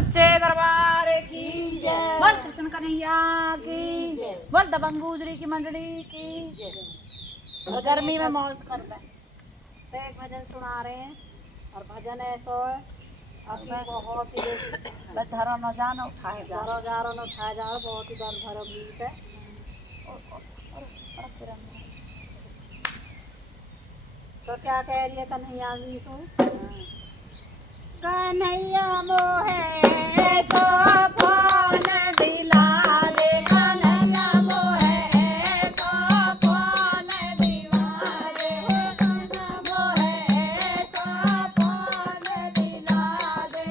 सच्चे दरबार की जय। बोल कृष्ण कन्हैया की जय। बोल दबंग गुजरी की मंडली की जय। और गर्मी में मौज कर रहे तो एक भजन सुना रहे हैं और भजन ऐसा अपनी बहुत ही धरो न जानो उठाए जा बहुत ही दर्द भरा गीत है। तो क्या कह रही है कन्हैया जी सुन। कन्हैया मोहे सो फोन दिला दे कन्हैया मोहे सो फोन दिला दे मोहे सो फोन दिला दे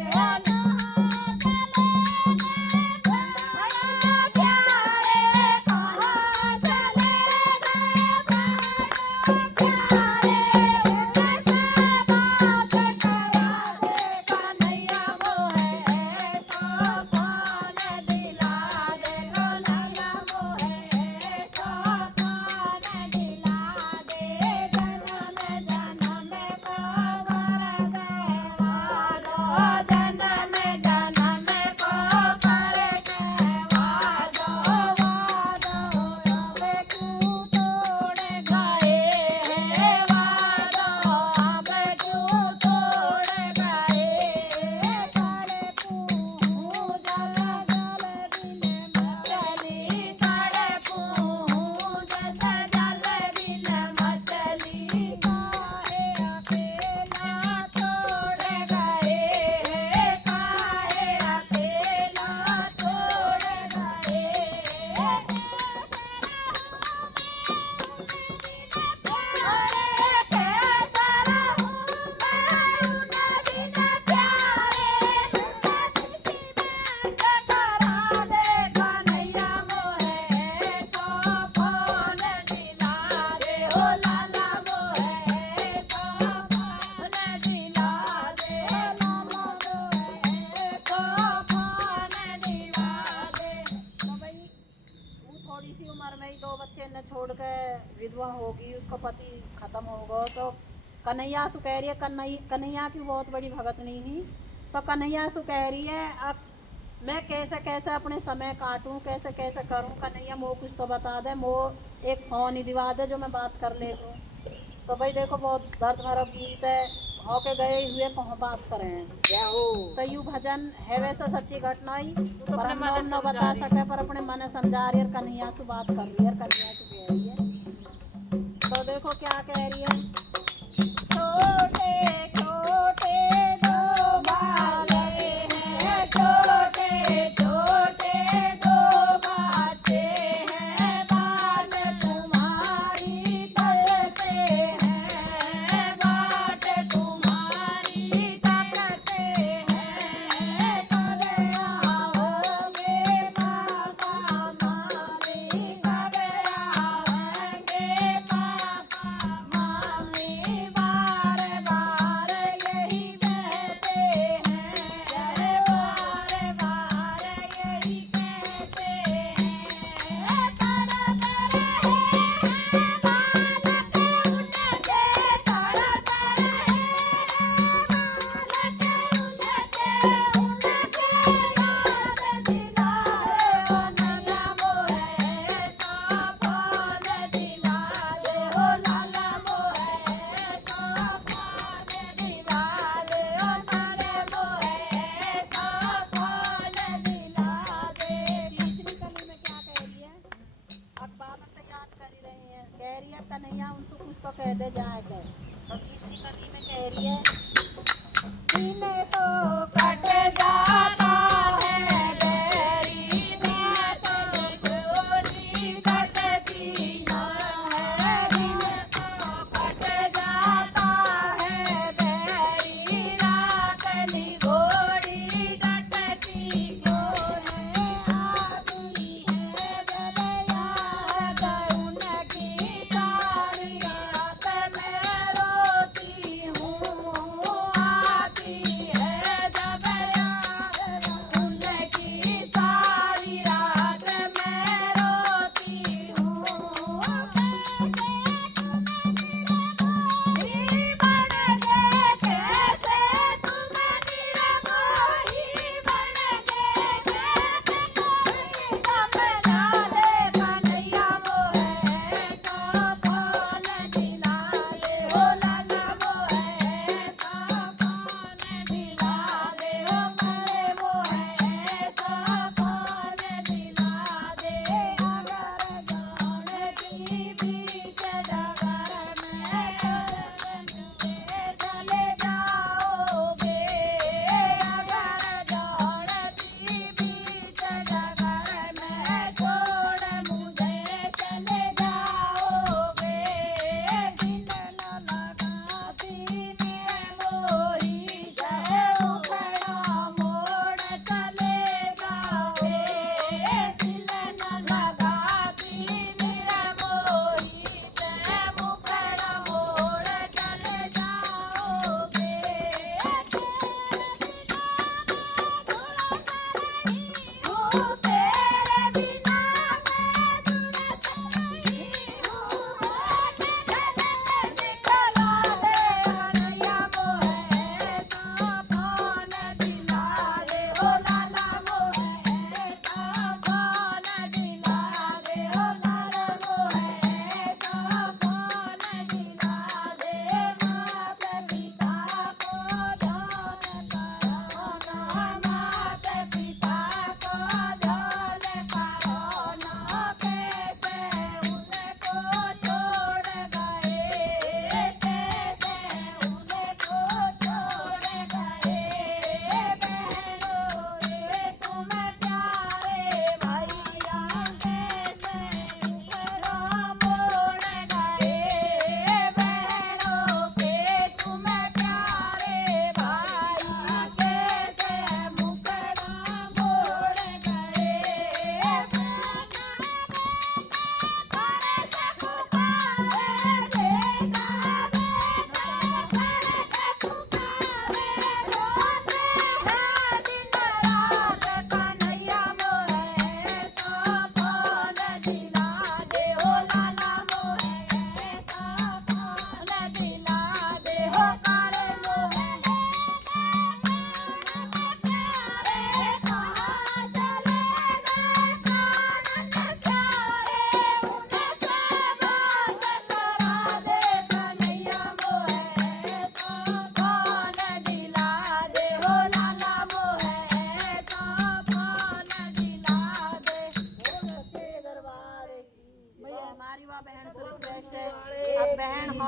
छोड़ के विधवा होगी, उसका पति खत्म होगा तो कन्हैया सु कह रही है कन्हैया की बहुत बड़ी भगत नहीं थी तो कन्हैया सु कह रही है अब मैं कैसे कैसे अपने समय काटूं कैसे कैसे करूं। कन्हैया मोह कुछ तो बता दे, मोह एक फोन ही दिवा दे जो मैं बात कर ले लूँ। तो भाई देखो बहुत दर्द भरा गीत है, होके गए हुए कहाँ बात करें तो यू भजन है वैसा सच्ची घटना ही पर हम न बता सके पर अपने मन समझा रही है। कन्हैया से बात कर रही है, कन्हैया से कह रही है तो देखो क्या कह रही है। छोटे छोटे दो बाले हैं, छोटे छोटे दो बाते हैं, बात तुम्हारी तरते हैं, बात तुम्हारी तरते हैं, कब आओगे पापा मामी, कब आओगे पापा मामी, बार बार यही कहते हैं, बार बार यही कहते हैं, कन्हैया उनसे कुछ तो कह दे जाएगा। तो तीसरी कली में कह रही है इन्हें तो कट जाता है बैरी में तो चोरी कटती न है, इन्हें तो कट जाता है बैरी रात निगोरी कटती क्यों है, आदमी है बलया करुण की रात में रोती हूँ।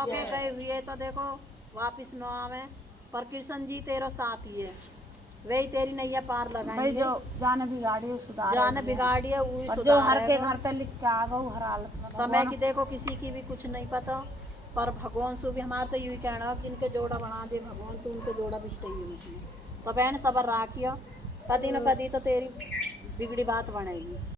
के गए हुए तो देखो वापिस न आवे, पर कृष्ण जी तेरा साथ ही है, वही तेरी नैया पार भाई लगाएंगे। जो जाने बिगाड़ी सुधार जान बिगाड़ी है वही और जो हर के सुधारेगा। घर पे लिख के आ गो हर हालत में समय की देखो किसी की भी कुछ नहीं पता, पर भगवान से भी हमारा तो यही कहना है, जिनके जोड़ा बना दे भगवान तो उनके जोड़ा भी चाहिए बीच में। तो बहन सबर राखियो, कदी न कदी तो तेरी बिगड़ी बात बनेगी।